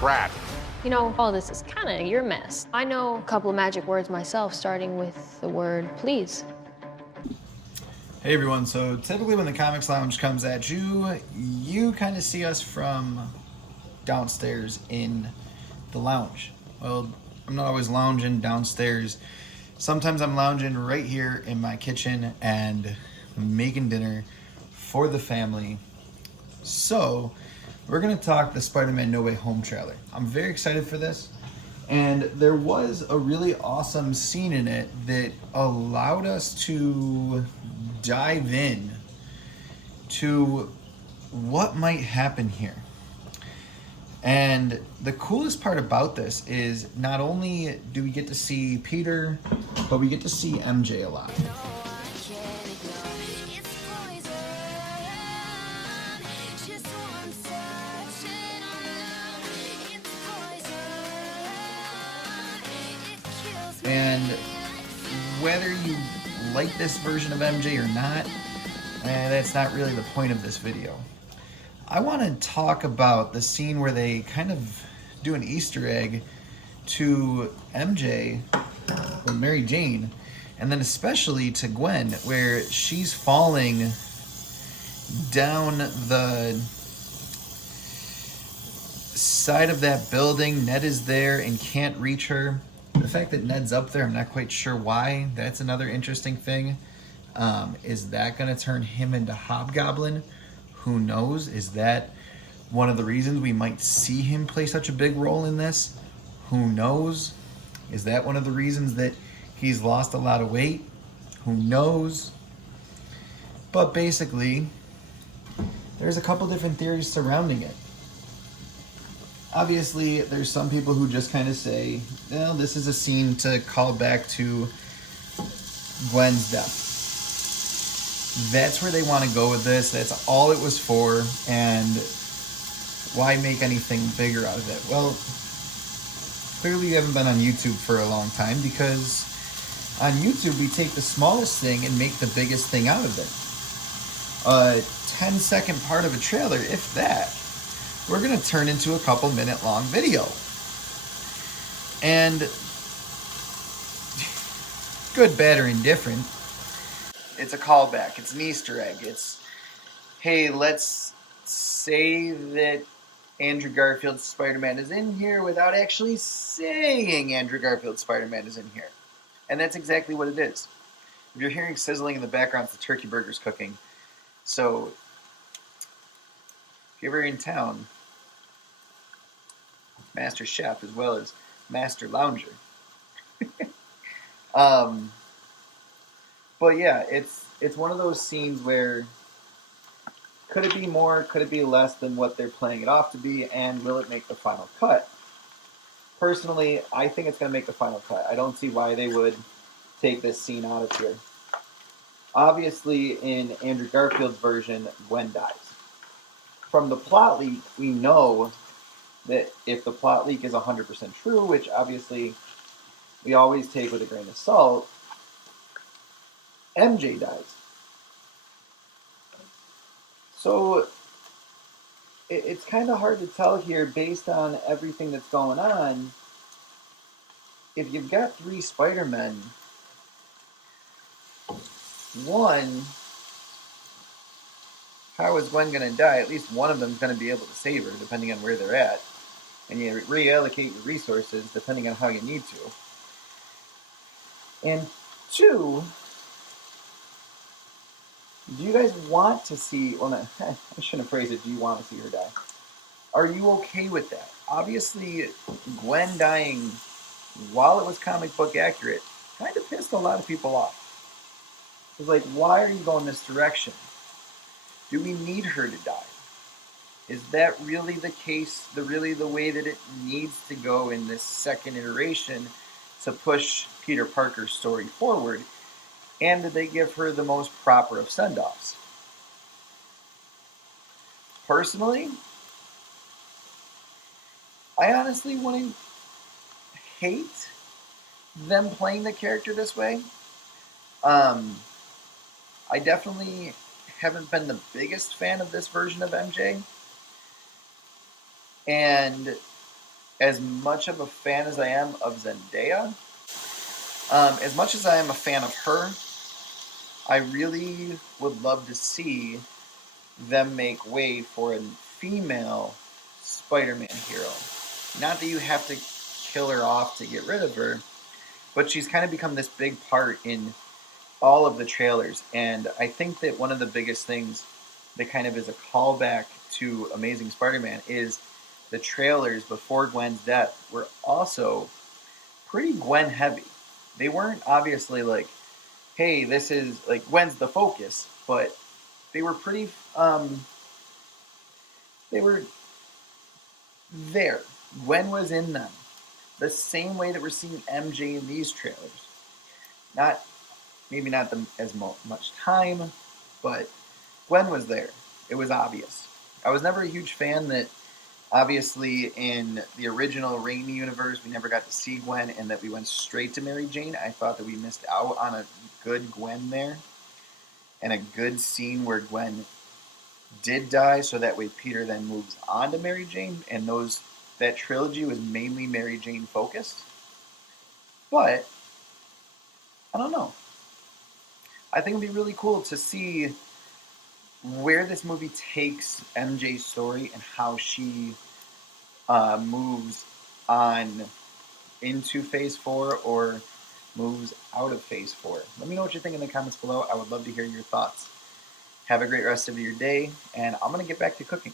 crap. You know, all this is kind of your mess. I know a couple of magic words myself, starting with the word please. Hey everyone, so typically when the Comics Lounge comes at you, you kind of see us from downstairs in the lounge. Well, I'm not always lounging downstairs. Sometimes I'm lounging right here in my kitchen and making dinner for the family. So, we're going to talk the Spider-Man No Way Home trailer. I'm very excited for this. And there was a really awesome scene in it that allowed us to dive in to what might happen here. And the coolest part about this is not only do we get to see Peter, but we get to see MJ a lot. And whether you like this version of MJ or not, that's not really the point of this video. I want to talk about the scene where they kind of do an Easter egg to MJ, or Mary Jane, and then especially to Gwen, where she's falling down the side of that building. Ned is there and can't reach her. The fact that Ned's up there, I'm not quite sure why. That's another interesting thing. Is that going to turn him into Hobgoblin? Who knows? Is that one of the reasons we might see him play such a big role in this? Who knows? Is that one of the reasons that he's lost a lot of weight? Who knows? But basically, there's a couple different theories surrounding it. Obviously, there's some people who just kind of say, well, this is a scene to call back to Gwen's death. That's where they want to go with this. That's all it was for, and why make anything bigger out of it? Well, clearly you haven't been on YouTube for a long time, because on YouTube we take the smallest thing and make the biggest thing out of it. A 10-second part of a trailer, if that, we're going to turn into a couple minute long video. And good, bad, or indifferent, it's a callback. It's an Easter egg. It's, hey, let's say that Andrew Garfield's Spider-Man is in here without actually saying Andrew Garfield's Spider-Man is in here. And that's exactly what it is. If you're hearing sizzling in the background, it's the turkey burgers cooking. So, if you're ever in town, Master Chef as well as Master Lounger. But yeah, it's one of those scenes where could it be more, could it be less than what they're playing it off to be, and will it make the final cut? Personally, I think it's going to make the final cut. I don't see why they would take this scene out of here. Obviously, in Andrew Garfield's version, Gwen dies. From the plot leak, we know that if the plot leak is 100% true, which obviously we always take with a grain of salt, MJ dies. So it's kind of hard to tell here based on everything that's going on. If you've got 3 Spider-Men, one, how is Gwen going to die? At least one of them is going to be able to save her, depending on where they're at. And you reallocate your resources depending on how you need to. And 2, do you guys want to see, well, not, I shouldn't phrase it, do you want to see her die? Are you okay with that? Obviously, Gwen dying while it was comic book accurate kind of pissed a lot of people off. It's like, why are you going this direction? Do we need her to die? Is that really the case, really the way that it needs to go in this second iteration to push Peter Parker's story forward? And did they give her the most proper of send-offs? Personally, I honestly wouldn't hate them playing the character this way. I definitely haven't been the biggest fan of this version of MJ. And as much of a fan as I am of Zendaya, as much as I am a fan of her, I really would love to see them make way for a female Spider-Man hero. Not that you have to kill her off to get rid of her, but she's kind of become this big part in all of the trailers. And I think that one of the biggest things that kind of is a callback to Amazing Spider-Man is the trailers before Gwen's death were also pretty Gwen heavy. They weren't obviously like, hey, this is like Gwen's the focus, but they were pretty they were there. Gwen was in them. The same way that we're seeing MJ in these trailers. Not maybe not as much time, but Gwen was there. It was obvious. I was never a huge fan that obviously in the original Raimi universe we never got to see Gwen and that we went straight to Mary Jane. I thought that we missed out on a good Gwen there and a good scene where Gwen did die so that way Peter then moves on to Mary Jane and that trilogy was mainly Mary Jane focused. But I don't know. I think it'd be really cool to see where this movie takes MJ's story and how she moves on into Phase 4 or moves out of Phase 4. Let me know what you think in the comments below. I would love to hear your thoughts. Have a great rest of your day, and I'm going to get back to cooking.